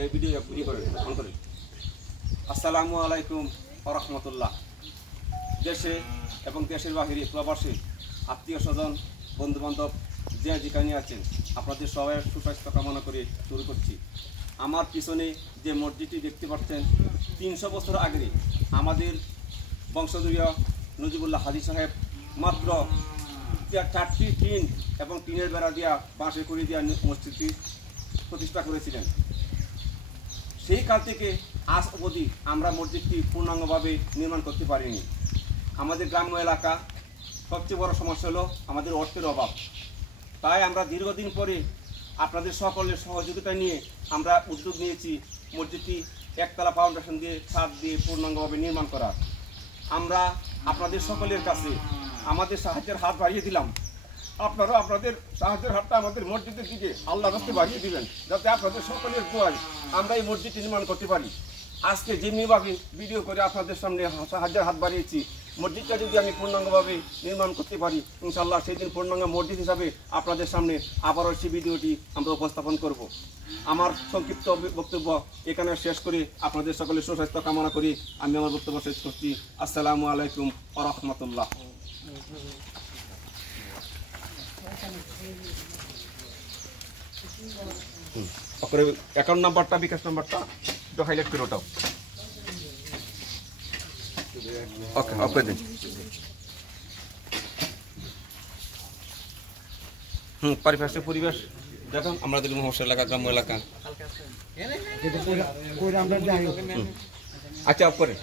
এই ভিডিও করে অন করে। আসসালামু আলাইকুম ওয়া রাহমাতুল্লাহ। দেশে এবং দেশের বাহিরে প্রবাসী আত্মীয় স্বজন বন্ধুবান্ধব যে যেখানে আছেন আপনাদের সবাই সুস্বাস্থ্য কামনা করে শুরু করছি। আমার পিছনে যে মসজিদটি দেখতে পাচ্ছেন 300 বছর আগে আমাদের বংশধরীয় নজিবুল্লাহ হাজী সাহেব মাত্র 4টি টিন এবং টিনের বেড়া দিয়া বাঁশের কুড়ি দিয়া মসজিদটি প্রতিষ্ঠা করেছিলেন। সেই কাল থেকে আজ অবধি আমরা মসজিদটি পূর্ণাঙ্গভাবে নির্মাণ করতে পারিনি। আমাদের গ্রাম্য এলাকা সবচেয়ে বড় সমস্যা হলো আমাদের অর্থের অভাব। তাই আমরা দীর্ঘদিন পরে আপনাদের সকলের সহযোগিতা নিয়ে আমরা উদ্যোগ নিয়েছি মসজিদটি একতলা ফাউন্ডেশন দিয়ে ছাদ দিয়ে পূর্ণাঙ্গভাবে নির্মাণ করার। আমরা আপনাদের সকলের কাছে আমাদের সাহায্যের হাত বাড়িয়ে দিলাম। আপনারা আপনাদের সাহায্যের হাতটা আমাদের মসজিদের দিকে আল্লাহর রাস্তে বাড়িয়ে দিবেন, যাতে আপনাদের সকলের দোয়ায় আমরা এই মসজিদটি নির্মাণ করতে পারি। আজকে যেমনিভাবে ভিডিও করে আপনাদের সামনে সাহায্যের হাত বাড়িয়েছি, মসজিদটা যদি আমি পূর্ণাঙ্গভাবে নির্মাণ করতে পারি ইনশাআল্লাহ সেই দিন পূর্ণাঙ্গ মসজিদ হিসাবে আপনাদের সামনে আবারও সেই ভিডিওটি আমরা উপস্থাপন করব। আমার সংক্ষিপ্ত বক্তব্য এখানে শেষ করে আপনাদের সকলের সুস্বাস্থ্য কামনা করি আমি আমার বক্তব্য শেষ করছি। আসসালামু আলাইকুম ওয়া রাহমাতুল্লাহ। অ্যাকাউন্ট নাম্বারটা বিকাশ নাম্বারটা একটু হাইলাইট করে ওটাও ওকে ওকে দিন। পারিপার্শ্বিক পরিবেশ দেখুন আমাদের মহস্য এলাকা গ্রাম্য এলাকা। আচ্ছা অফ করে